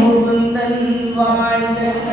முகுந்தன் வாழ்ந்தன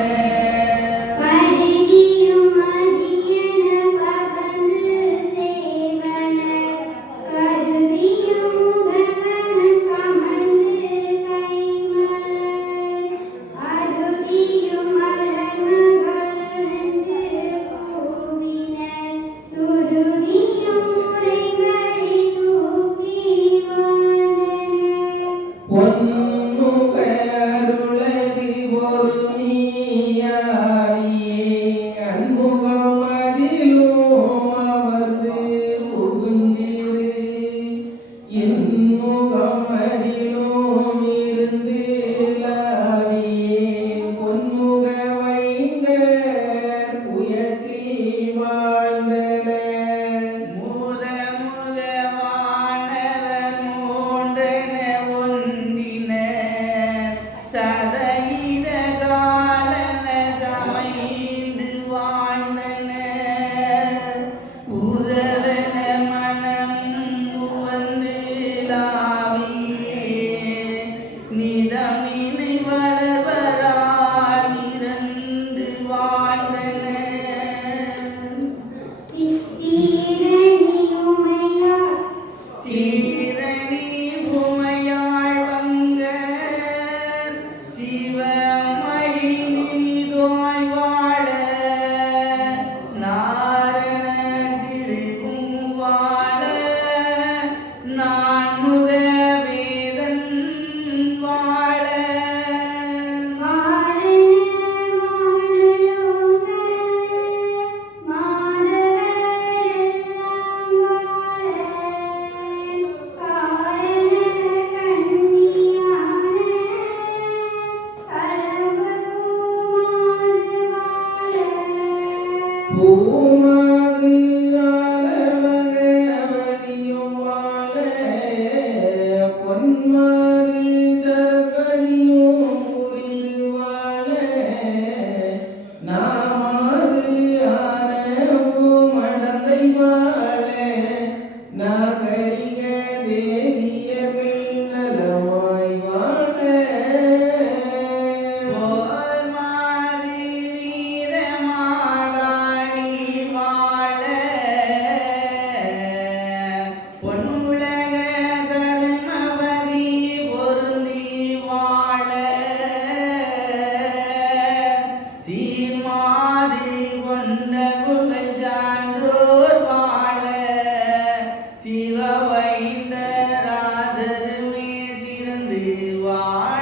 சிறந்து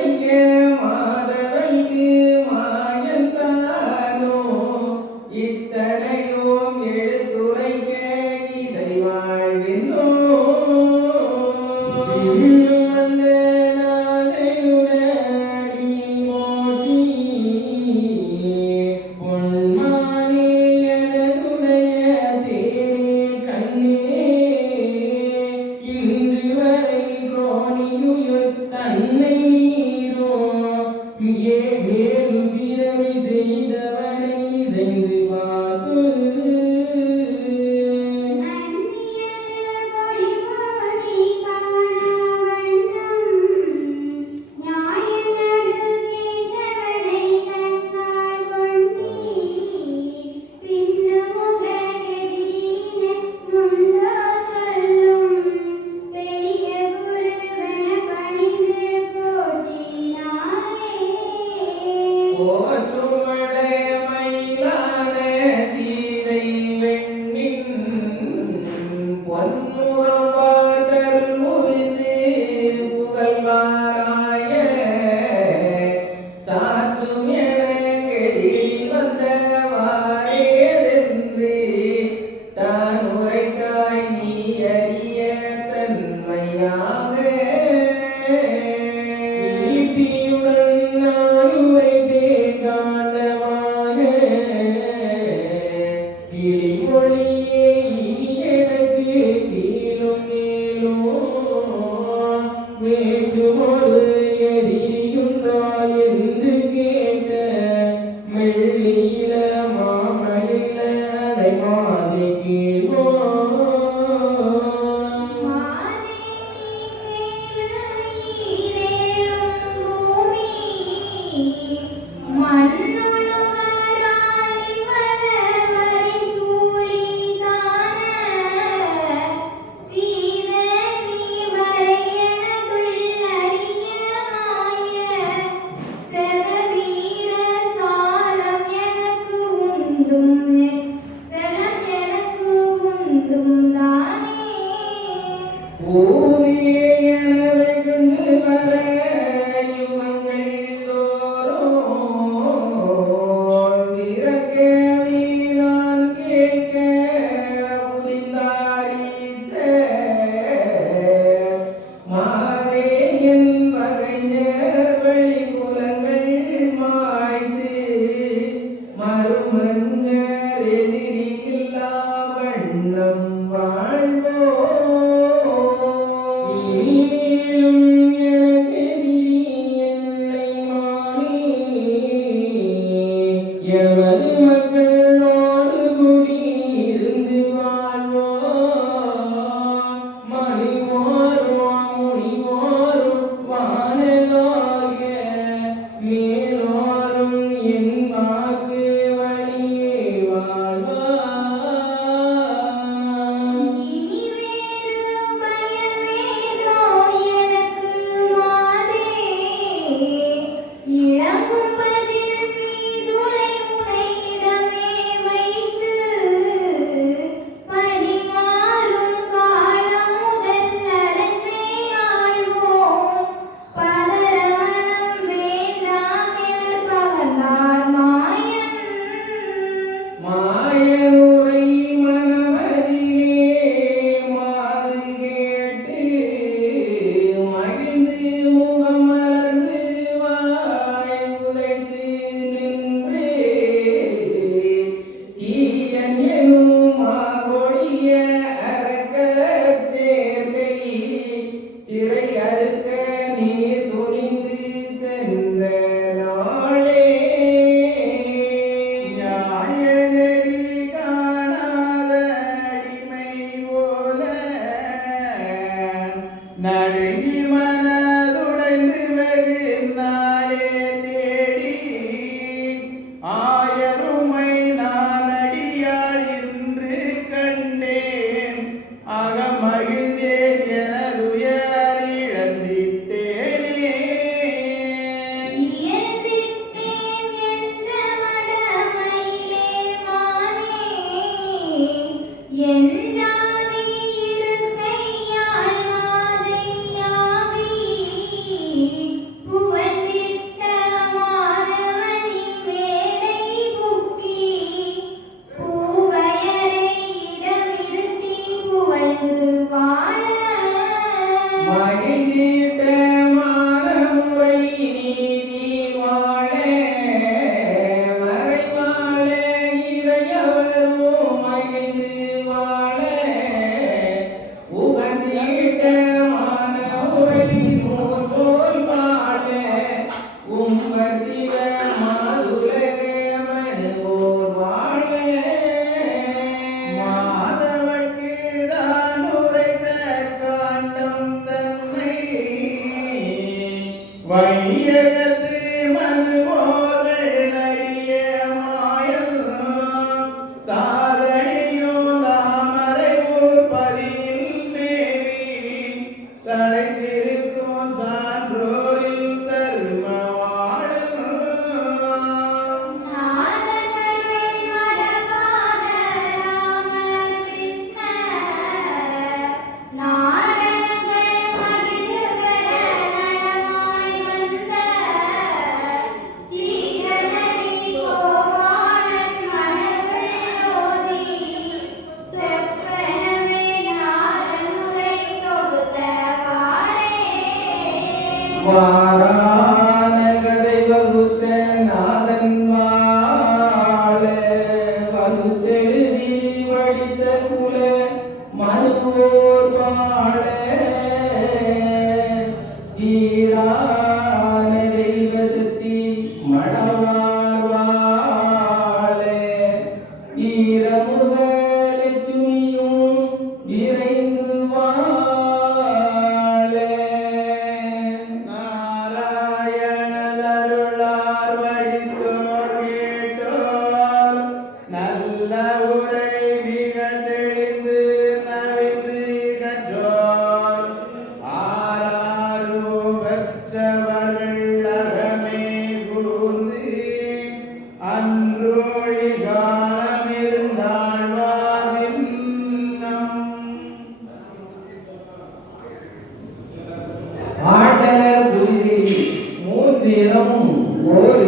ஈதுரைக்க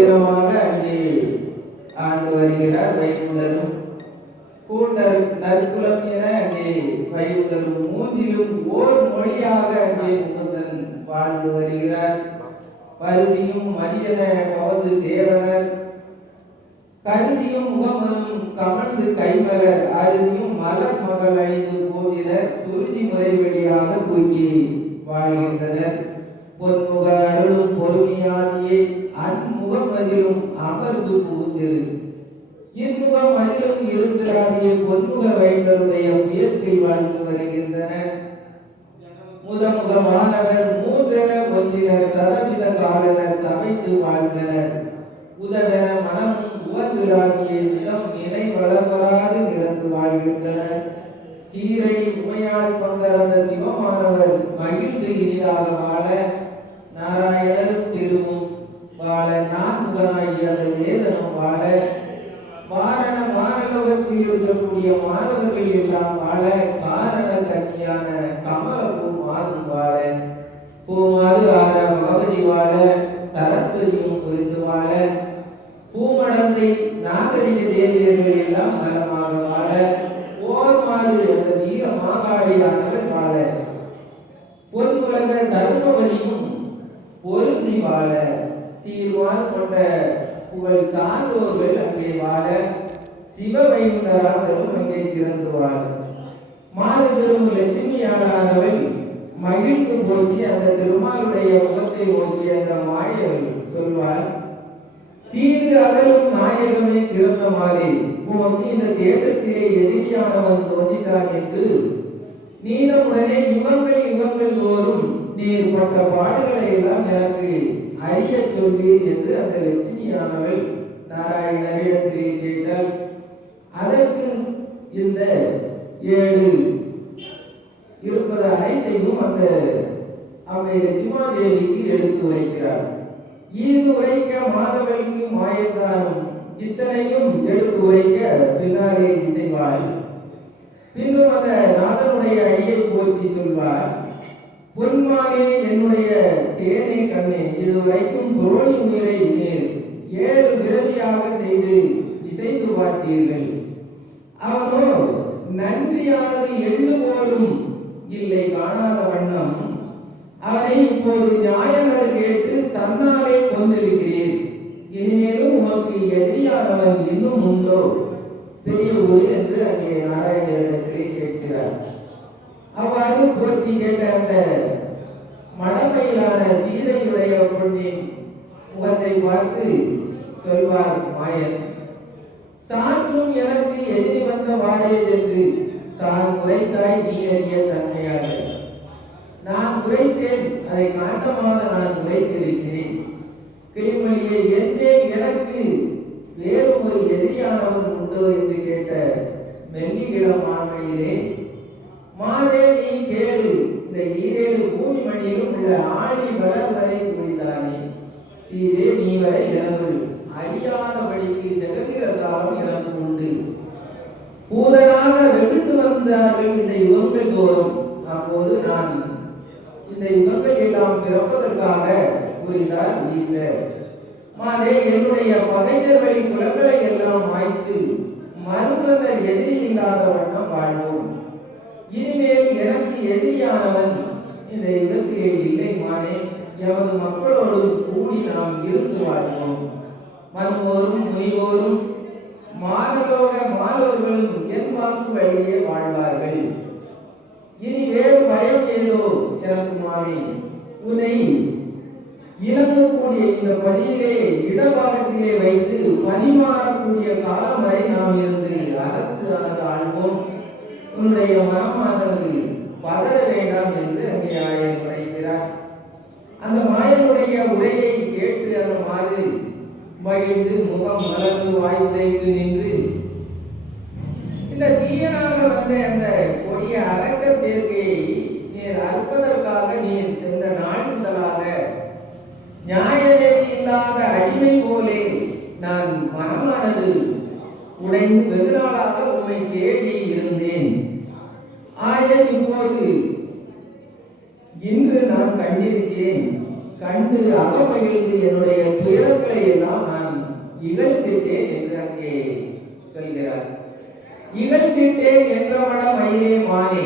இரவாக அங்கே ஆண்டு வருகிறார் வைகுண்டரும் கூண்டல் நற்குலம் என அங்கே வைகுண்டரும் மூன்றிலும் ஓர் மொழியாக அங்கே முகுந்தன் வாழ்ந்து வருகிறார். பருதியும் மதியன கவர்ந்து சேவனர் கருதியும் முகமனும் கமழ்ந்து கைமலர். அருதியும் மலர் மகள் அழிந்து போவினர் சுருதி முறைவழியாக தூக்கி வாழ்கின்றனர். பொன்முக அருளும் பொறுமையாதியே அன்முகம் அதிலும் அமர்ந்து புகுந்திரு. இன்முகம் அதிலும் இருந்திராடிய பொன்முக வைத்தருடைய உயர்த்தில் வாழ்ந்து வருகின்றனர் முதமுகமானவர் மூன்றென ஒன்றினர் சதவித காலனர் சமைத்து வாழ்ந்தனர். உதவென மனமும் உவந்துடாகிய நிலம் நிலை வளர்வராது நிறந்து வாழ்கின்றனர். சீரை உமையால் பங்கரந்த சிவமானவர் மகிழ்ந்து இனிதாக வாழ நாராயணரும் திருவும் வாழ நான்முகனாகிய அந்த வேதனும் வாழ. வாரண மானலோகத்தில் இருக்கக்கூடிய மாணவர்கள் எல்லாம் வாழ. காரண கன்னியான கமலப்பூ மாதும் வாழ. பூமாது ஆற பகவதி வாழ. சரஸ்வதியும் புரிந்து வாழ. பூமடந்தை நாகரிக தேவியர்கள் எல்லாம் நலமாக வாழ. ஓர் மாது அந்த வீர மாகாளியானவள் வாழ. பொன்முலக தர்மபதியும் பொருந்தி வாழ. சீர்வான் கொண்ட புகழ் சான்றோர்கள் அங்கே வாழ சிவவைகுண்டராசரும் அங்கே சிறந்து வாழ மாதத்திலும் லட்சுமியானவள் மகிழ்ந்து போக்கி அந்த திருமாலுடைய முகத்தை நோக்கி அந்த மாயவள் சொல்வாள் தீது அகலும் நாயகமே சிறந்த மாலை உமக்கு இந்த தேசத்திலே எதிரியானவன் தோன்றிட்டான் என்று. நீதமுடனே யுகங்கள் யுகங்கள் தோறும் நீர் பட்ட பாடுகளை எல்லாம் எனக்கு அறிய சொல்லீர் என்று அந்த லட்சுமியானவள் நாராயணரிடத்திலே கேட்டாள். அதற்கு இந்த ஏழு இருப்பது அனைத்தையும் அந்த அவை லட்சுமாதேவிக்கு எடுத்து உரைக்கிறார் ஈது உரைக்க மாதவழிக்கு மாயத்தானும் இத்தனையும் எடுத்து உரைக்க பின்னாலே இசைவாள். பின்னும் அந்த நாதனுடைய அழியை போற்றி சொல்வார் பொன்மானே என்னுடைய தேனே கண்ணே இதுவரைக்கும் தோழி உயிரை நேர் ஏழு பிறவியாக செய்து இசைந்து பார்த்தீர்கள். அவனோ நன்றியானது எள்ளு போலும் இல்லை காணாத வண்ணம். அவனை இப்போது நியாய நடு கேட்டு தன்னாலே கொண்டிருக்கிறேன் இனிமேலும் உனக்கு எதிரியானவன் இன்னும் உண்டோ? பெரியவு என்று அங்கே நாராயணரிடத்திலே கேட்கிறார். அவ்வாறு போற்றி கேட்ட அந்த மடமையிலான சீதையுடைய பொண்ணின் முகத்தை பார்த்து சொல்வார் மாயன் சாற்றும் எனக்கு எதிரி வந்த வாரே என்று தான் உரைத்தாய் நீ அறிய தன்மையாக நான் உரைத்தேன் அதை காட்டமாக நான் உரைத்திருக்கிறேன். கிளிமொழியை என்றே எனக்கு வேறு ஒரு எதிரியானவன் உண்டோ என்று கேட்ட மெல்லிகிடம் ஆண்மையிலே மாதே நீ கேடு இந்த ஈரேழு பூமி மண்ணிலும் உள்ள ஆணி வளர் வரை சுழிதானே சீரே நீ வரை இறந்து அறியாதபடிக்கு ஜெகவீர சாலம் இறந்து உண்டு பூதனாக வெகுண்டு வந்தார்கள் இந்த யுகங்கள் தோறும். அப்போது நான் இந்த யுகங்கள் எல்லாம் பிறப்பதற்காக புரிந்தார் ஈசர். மாதே என்னுடைய பகைஞர் வழி குலங்களை எல்லாம் மாய்த்து மறுமன்னர் எதிரி இல்லாத வண்ணம் வாழ்வோம். இனிமேல் எனக்கு எதிரியானவன் இந்த யுகத்திலே இல்லை மானே எவன் மக்களோடு கூடி நாம் இருந்து வாழ்வோம். மன்மோரும் முனிவோரும் மானலோக மாணவர்களும் என் வாக்கு வழியே வாழ்வார்கள். இனி வேறு பயம் ஏதோ எனக்கு மானே உன்னை இழங்கக்கூடிய இந்த பதியிலே இடபாகத்திலே வைத்து பணிமாறக்கூடிய காலம் வரை நாம் இருந்து அரசு அதற்கு ஆழ்வோம் உன்னுடைய மனமானது பதற வேண்டாம் என்று அங்கே ஆயன் உரைக்கிறார். அந்த மாயனுடைய உரையை கேட்டு அந்த மாறு மகிழ்ந்து முகம் மலர்ந்து வாய் உதைத்து நின்று இந்த தீயனாக வந்த அந்த கொடிய அரக்கர் சேர்க்கையை நீர் அறுப்பதற்காக நீர் சென்ற நாள் முதலாக நியாயநெறி இல்லாத அடிமை போலே நான் மனமானது உடைந்து வெகு நாளாக உம்மை தேடி இருந்தேன் ஆயன் இப்போது இன்று நான் கண்டிருக்கிறேன் கண்டு அகமகிழ்ந்து என்னுடைய துயரங்களை அங்கே சொல்கிறார் இகழ்த்திட்டேன் என்றவள மயிலே மானே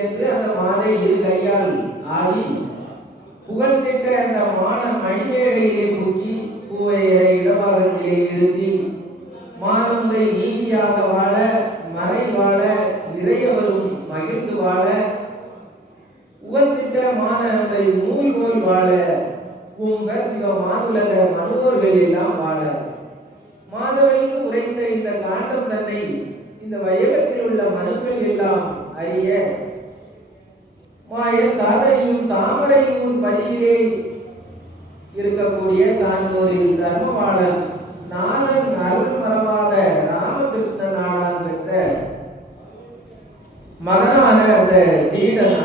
என்று அந்த மானை இரு கையால் ஆடி புகழ்த்திட்ட அந்த மானம் அடிமேடையிலே புக்கி பூவையரை இடபாகத்திலே நிறுத்தி மானமுறை நீதியாக வாழ மறை வாழ இறையவரும் மகிழ்ந்து வாழ உகத்திட்ட மானமுறை நூல் போல் வாழ கும்பர் சிவ மானுலக மனுவோர்கள் எல்லாம் வாழ. மாதவனுக்கு உரைத்த இந்த காண்டம் தன்னை இந்த வையகத்தில் உள்ள மனுக்கள் எல்லாம் அறிய மாயன் தாதனியும் தாமரையூர் பரியிலே இருக்கக்கூடிய சான்றோரின் தர்மபாளன் நாதன் அருள் மறவாத ராமகிருஷ்ண நாடான் பெற்ற மகனான அந்த சீடன்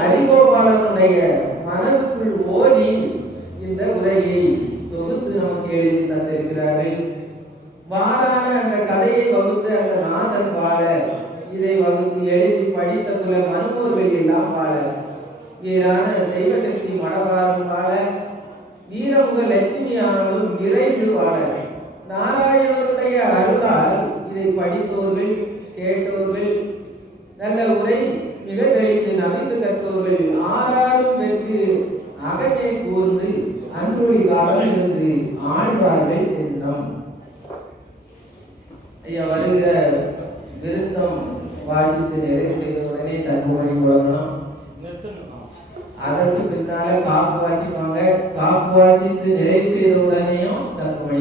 அதற்கு பின்னால காப்பு வாசிப்பாங்க காப்பு வாசித்து நிறைவு செய்த உடனேயும்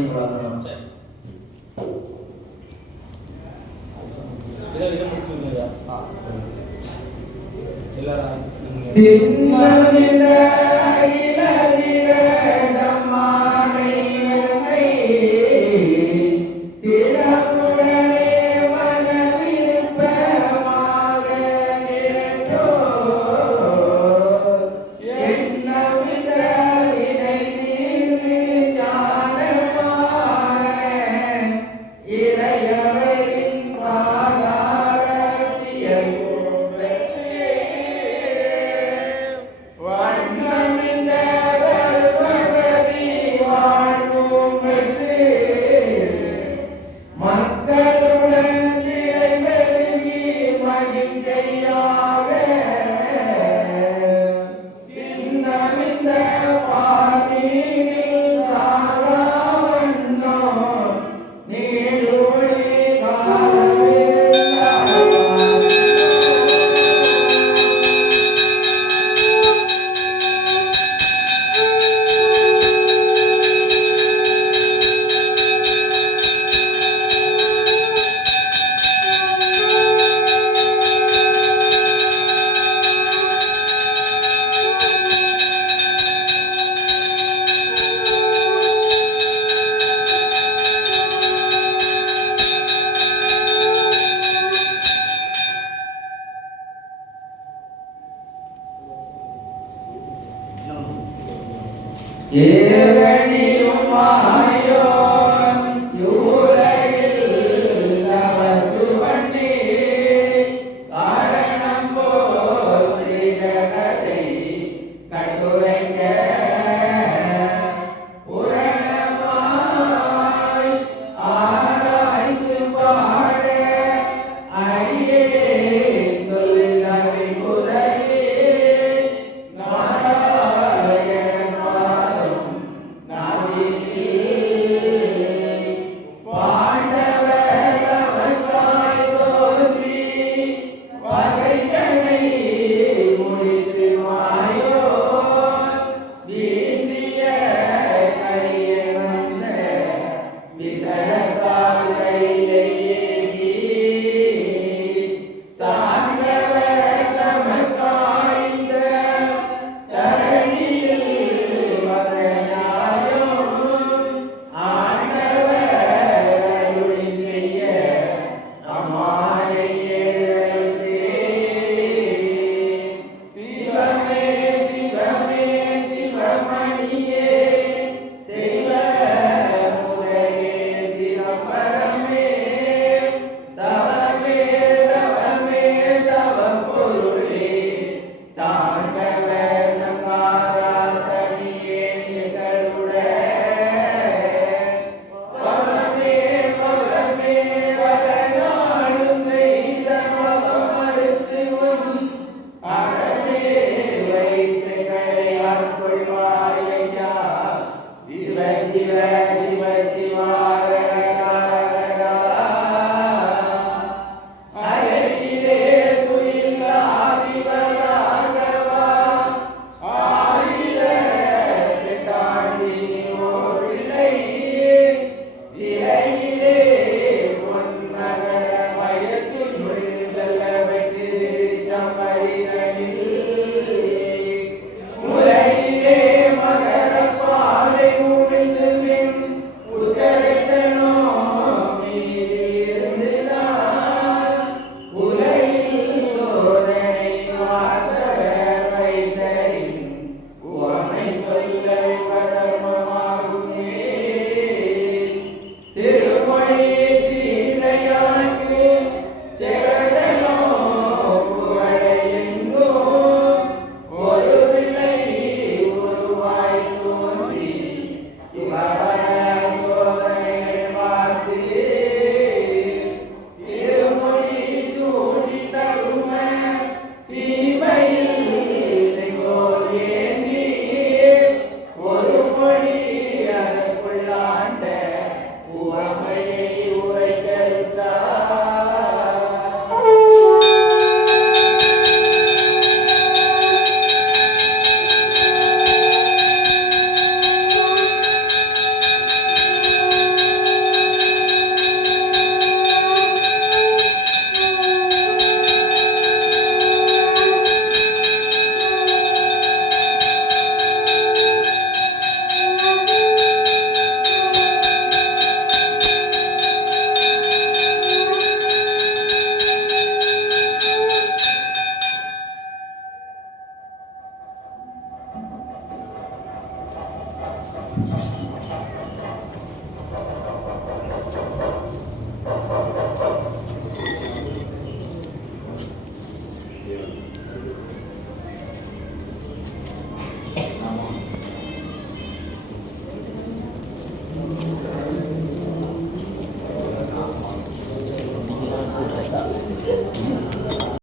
முழங்கணும் திண்ணமித இளதிரடமானை